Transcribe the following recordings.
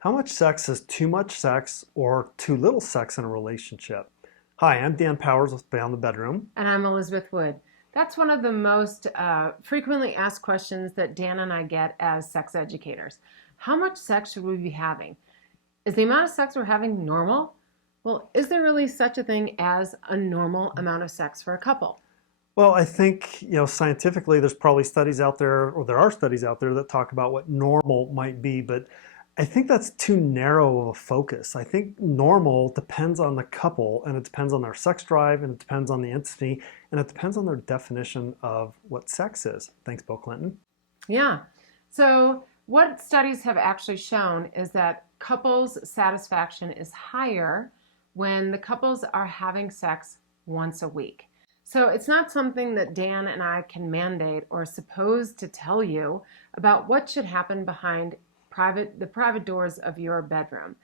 How much sex is too much sex or too little sex in a relationship? Hi, I'm Dan Powers with Beyond the Bedroom. And I'm Elizabeth Wood. That's one of the most frequently asked questions that Dan and I get as sex educators. How much sex should we be having? Is the amount of sex we're having normal? Well, is there really such a thing as a normal amount of sex for a couple? Well, I think, scientifically, there's probably studies out there, or there are studies out there that talk about what normal might be, but I think that's too narrow of a focus. I think normal depends on the couple, and it depends on their sex drive, and it depends on the intimacy, and it depends on their definition of what sex is. Thanks, Bill Clinton. Yeah. So, what studies have actually shown is that couples' satisfaction is higher when the couples are having sex once a week. So it's not something that Dan and I can mandate or supposed to tell you about what should happen behind the private doors of your bedroom.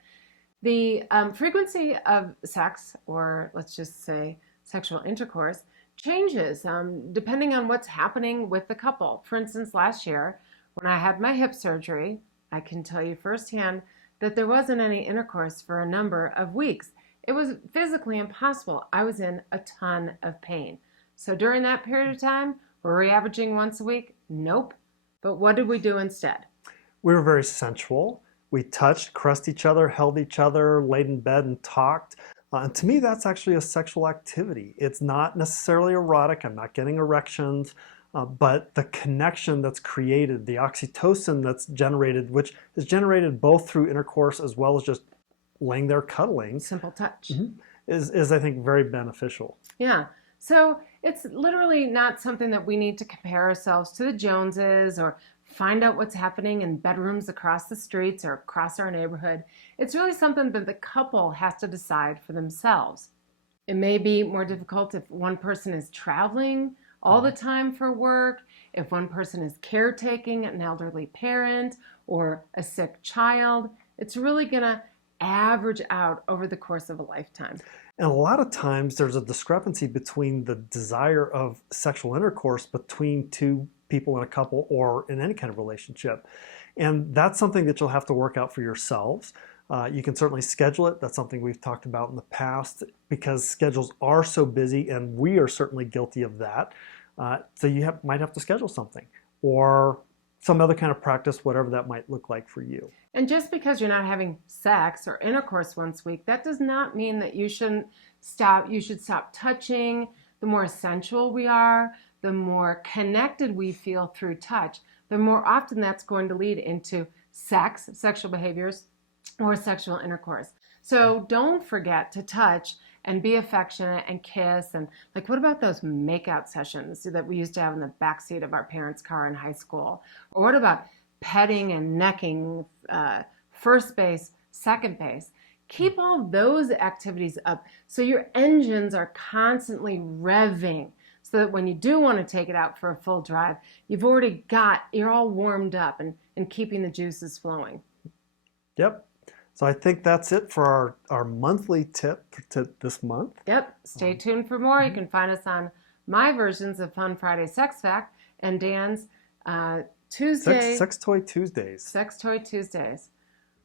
The frequency of sex, or let's just say sexual intercourse, changes depending on what's happening with the couple. For instance, last year when I had my hip surgery, I can tell you firsthand that there wasn't any intercourse for a number of weeks. It was physically impossible. I was in a ton of pain. So during that period of time, were we averaging once a week? Nope. But what did we do instead? We were very sensual. We touched, caressed each other, held each other, laid in bed and talked. And to me, that's actually a sexual activity. It's not necessarily erotic. I'm not getting erections. But the connection that's created, the oxytocin that's generated, which is generated both through intercourse as well as just laying there cuddling. Simple touch. Is I think, very beneficial. Yeah. So it's literally not something that we need to compare ourselves to the Joneses or find out what's happening in bedrooms across the streets or across our neighborhood. It's really something that the couple has to decide for themselves. It may be more difficult if one person is traveling all the time for work, if one person is caretaking an elderly parent or a sick child. It's really going to average out over the course of a lifetime. And a lot of times there's a discrepancy between the desire of sexual intercourse between two people in a couple or in any kind of relationship. And that's something that you'll have to work out for yourselves. You can certainly schedule it. That's something we've talked about in the past because schedules are so busy, and we are certainly guilty of that. So you might have to schedule something or some other kind of practice, whatever that might look like for you. And just because you're not having sex or intercourse once a week, that does not mean that you should stop touching. The more sensual we are, the more connected we feel through touch, the more often that's going to lead into sexual behaviors, or sexual intercourse. So don't forget to touch and be affectionate and kiss. And what about those makeout sessions that we used to have in the backseat of our parents' car in high school? Or what about petting and necking, first base, second base? Keep all those activities up so your engines are constantly revving so that when you do want to take it out for a full drive, you're all warmed up and keeping the juices flowing. Yep. So I think that's it for our monthly tip this month. Yep. Stay tuned for more. You can find us on my versions of Fun Friday Sex Fact and Dan's Tuesday. Sex Toy Tuesdays. Sex Toy Tuesdays.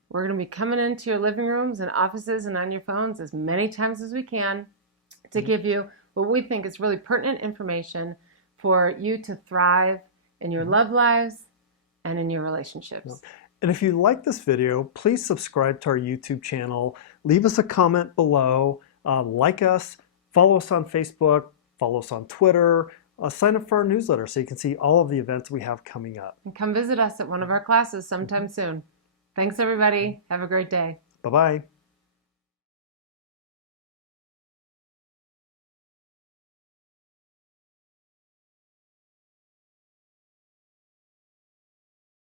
We're going to be coming into your living rooms and offices and on your phones as many times as we can to give you what we think is really pertinent information for you to thrive in your love lives and in your relationships. And if you like this video, please subscribe to our YouTube channel, leave us a comment below, like us, follow us on Facebook, follow us on Twitter, sign up for our newsletter so you can see all of the events we have coming up. And come visit us at one of our classes sometime soon. Thanks, everybody. Have a great day. Bye-bye.